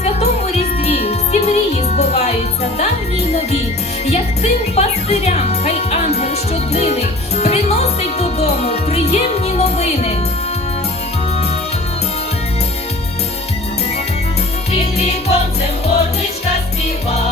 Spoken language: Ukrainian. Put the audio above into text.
святому різдві всі мрії збуваються, давні й нові, як тим пастирям, хай ангел щоднини приносить додому приємні новини. Під віконцем горничка співа.